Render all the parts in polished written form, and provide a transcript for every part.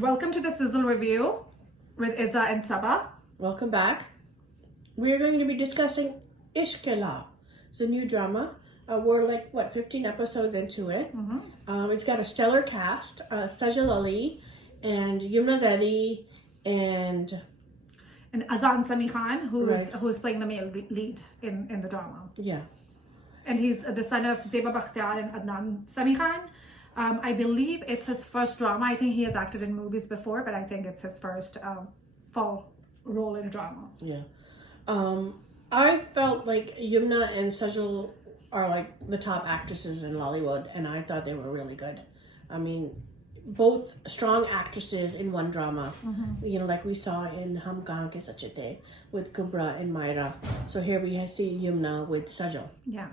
Welcome to the Sizzle review with Izza and Saba. Welcome back. We're going to be discussing Ishq. It's a new drama. We're 15 episodes into it. It's got a stellar cast. Sajal Aly and Yumna Zaidi and Azaan Sami Khan, who's playing the male lead in the drama. Yeah. And he's the son of Zeba Bakhtiar and Adnan Sami Khan. I believe it's his first drama. I think he has acted in movies before, but I think it's his first full role in a drama. Yeah. I felt like Yumna and Sajal are like the top actresses in Lollywood, and I thought they were really good. I mean, both strong actresses in one drama. You know, like we saw in Hum Kahan Ke Sache The with Kubra and Myra. So here we see Yumna with Sajal. Yeah.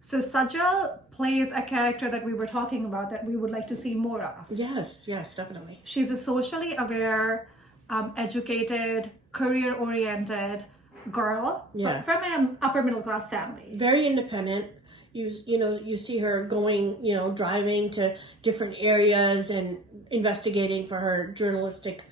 So Sajal plays a character that we were talking about that we would like to see more of. Yes, definitely. She's a socially aware, educated, career-oriented girl from an upper middle class family. Very independent. You see her going, driving to different areas and investigating for her journalistic,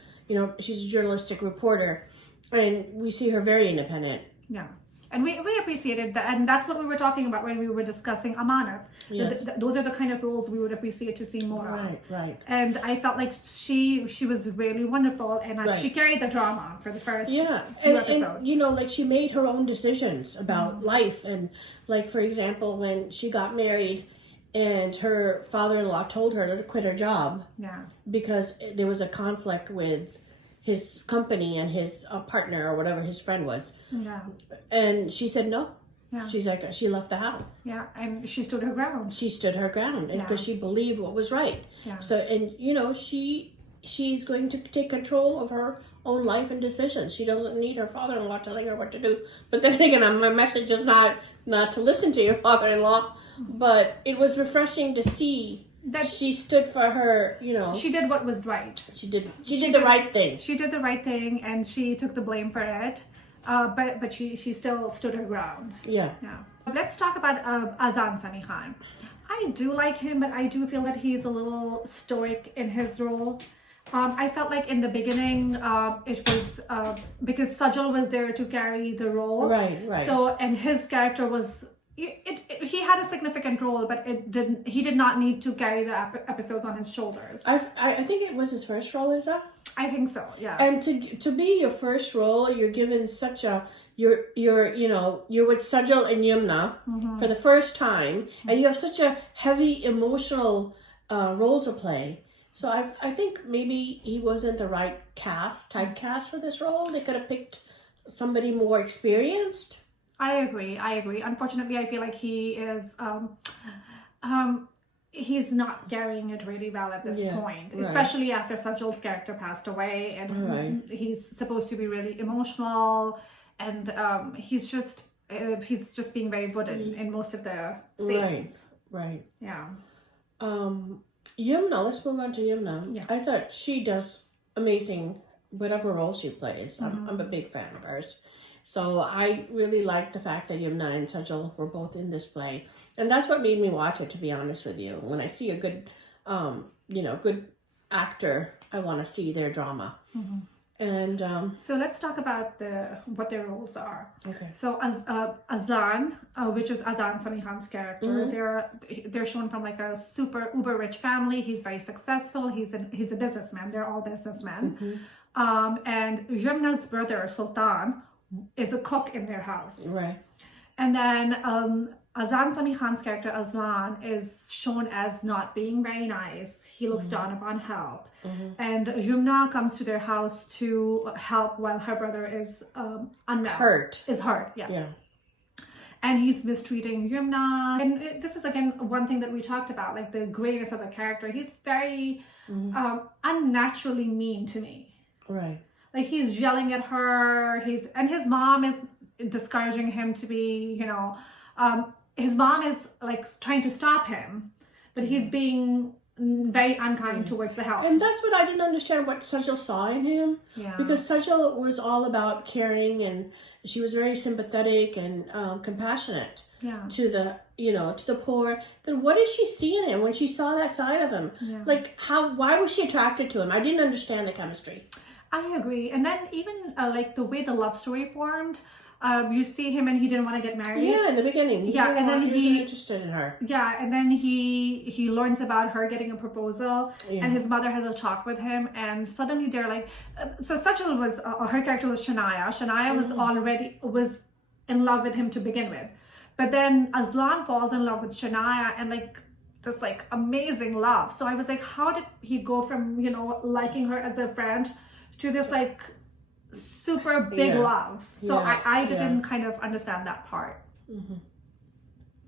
she's a journalistic reporter, and we see her very independent. Yeah. And we appreciated that, and that's what we were talking about when we were discussing Amanat. Yes. Those are the kind of roles we would appreciate to see more of. Right. And I felt like she was really wonderful, and she carried the drama for the first few episodes. And she made her own decisions about life, and for example, when she got married, and her father-in-law told her to quit her job, because there was a conflict with his company and his partner or whatever his friend was. Yeah. And she said no. Yeah. She's like, she left the house. Yeah, and she stood her ground. She stood her ground, and because she believed what was right. Yeah. So, and she's going to take control of her own life and decisions. She doesn't need her father-in-law telling her what to do. But then again, my message is not to listen to your father-in-law. But it was refreshing to see that she stood for her, She did what was right. She did the right thing. She did the right thing, and she took the blame for it. But she still stood her ground. Yeah. Let's talk about Azaan Sami Khan. I do like him, but I do feel that he's a little stoic in his role. I felt like in the beginning, it was because Sajal was there to carry the role. Right. So, and his character was. He had a significant role, but he did not need to carry the episodes on his shoulders. I think it was his first role, is that? I think so, yeah. And to be your first role, you're given such a you're with Sajal and Yumna for the first time, and you have such a heavy emotional role to play. So I think maybe he wasn't the right typecast for this role. They could have picked somebody more experienced. I agree. Unfortunately, I feel like he is he's not carrying it really well at this point, especially after Sajal's character passed away, and he's supposed to be really emotional, and he's just being very wooden in most of the scenes. Right. Yeah. Yumna, let's move on to Yumna. Yeah. I thought she does amazing whatever role she plays. I'm a big fan of hers. So I really like the fact that Yumna and Sajal were both in this play. And that's what made me watch it, to be honest with you. When I see a good, good actor, I want to see their drama. And so let's talk about what their roles are. Okay. So Azaan, which is Azaan Sami Khan's character, they're shown from like a super uber rich family. He's very successful. He's a businessman. They're all businessmen. And Yumna's brother Sultan is a cook in their house. Right. And then Azaan Sami Khan's character Azaan is shown as not being very nice. He looks down upon help. And Yumna comes to their house to help while her brother is unwell. Is hurt, yeah. And he's mistreating Yumna. And this is again one thing that we talked about, like the greatness of the character. He's very unnaturally mean to me. Right. Like he's yelling at her. His mom is discouraging him to be, his mom is like trying to stop him, but he's being very unkind towards the help. And that's what I didn't understand, what Sajal saw in him. Yeah. Because Sajal was all about caring, and she was very sympathetic and compassionate. Yeah. to the, to the poor, then what did she see in him when she saw that side of him? Yeah. Like, why was she attracted to him? I didn't understand the chemistry. I agree. And then even like the way the love story formed, you see him and he didn't want to get married. Yeah, in the beginning. Yeah, and then he wasn't interested in her. Yeah, and then he learns about her getting a proposal, Yeah. and his mother has a talk with him, and suddenly they're like, so Sajal was her character was Shania. Shania was in love with him to begin with, but then Azaan falls in love with Shania, and like this like amazing love. So I was like, how did he go from liking her as a friend to this like super big love? So I didn't kind of understand that part. Mm-hmm.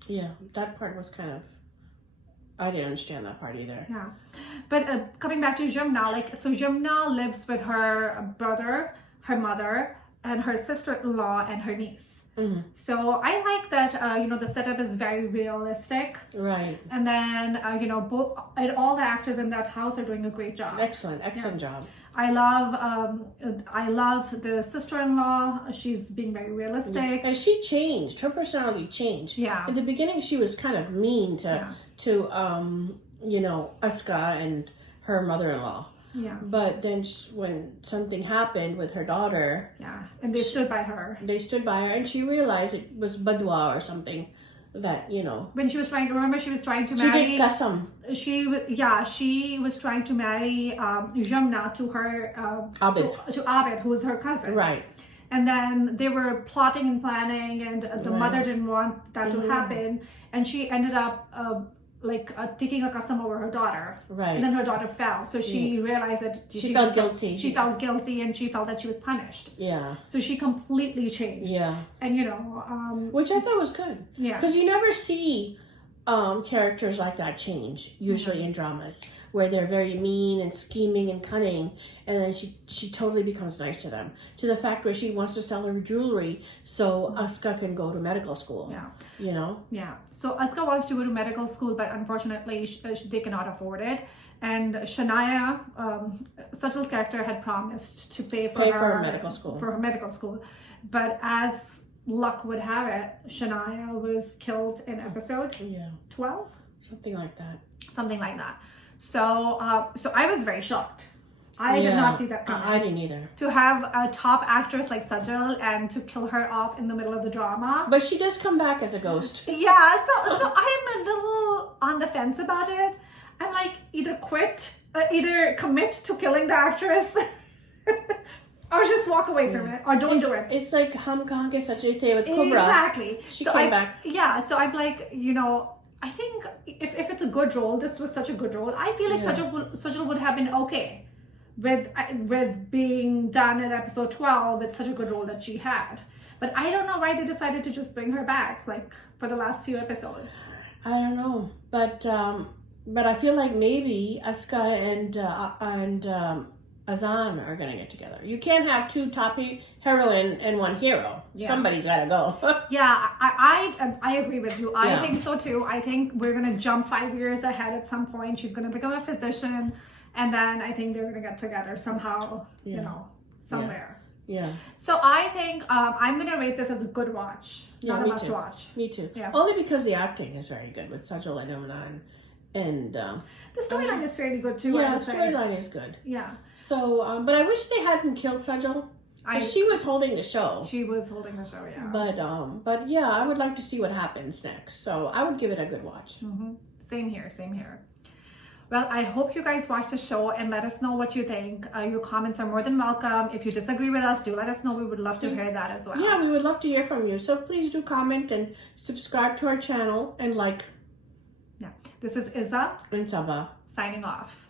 Yeah, that part was kind of, I didn't understand that part either. Yeah, but coming back to Yumna, like, so Yumna lives with her brother, her mother, and her sister-in-law and her niece. Mm-hmm. So I like that, the setup is very realistic. Right. And then, both and all the actors in that house are doing a great job. Excellent job. I love the sister-in-law. She's being very realistic. And she changed. Her personality changed. Yeah. In the beginning, she was kind of mean to Aska and her mother-in-law. Yeah. But then when something happened with her daughter, and they stood by her. They stood by her, and she realized it was badwa or something that when she was trying to marry. She did qasam. She was trying to marry Yumna to her Abid. to Abid, who was her cousin. Right. And then they were plotting and planning, and the mother didn't want that to happen, and she ended up taking a qasam over her daughter. Right. And then her daughter fell, so she realized that she felt guilty. She felt guilty, and she felt that she was punished. Yeah. So she completely changed. Yeah. And which I thought was good. Yeah. Because you never see characters like that change usually in dramas, where they're very mean and scheming and cunning, and then she totally becomes nice to them, to the fact where she wants to sell her jewelry so Aska can go to medical school. Yeah. So Aska wants to go to medical school, but unfortunately they cannot afford it. And Shania, Sajal's character, had promised to pay for her medical school, but as luck would have it, Shania was killed in episode 12, something like that. So I was very shocked. I did not see that coming. I didn't either. To have a top actress like Sajal and to kill her off in the middle of the drama. But she does come back as a ghost. Yeah, so I'm a little on the fence about it. I'm like, either commit to killing the actress or just walk away from it, or don't do it. It's like Hum Kahan Ke Sache The with Cobra. Exactly. She came back. Yeah, so I'm like, I think if it's a good role, this was such a good role. I feel like Sajal would have been okay with being done at episode 12 with such a good role that she had. But I don't know why they decided to just bring her back, like, for the last few episodes. I don't know, but I feel like maybe Aska and Azaan are gonna get together. You can't have two top heroine and one hero. Yeah. Somebody's gotta go. Yeah, I agree with you. I think so too. I think we're gonna jump 5 years ahead at some point. She's gonna become a physician, and then I think they're gonna get together somehow. Somewhere. Yeah. So I think I'm gonna rate this as a good watch, not a must watch. Me too. Yeah. Only because the acting is very good with Sajal and Yumna, and the storyline is fairly good too. Yeah, the storyline is good. Yeah. So, but I wish they hadn't killed Sajal. She was holding the show. She was holding the show, yeah. But yeah, I would like to see what happens next. So I would give it a good watch. Mm-hmm. Same here. Well, I hope you guys watch the show and let us know what you think. Your comments are more than welcome. If you disagree with us, do let us know. We would love to hear that as well. Yeah, we would love to hear from you. So please do comment and subscribe to our channel and like. Yeah. This is Izza and Saba signing off.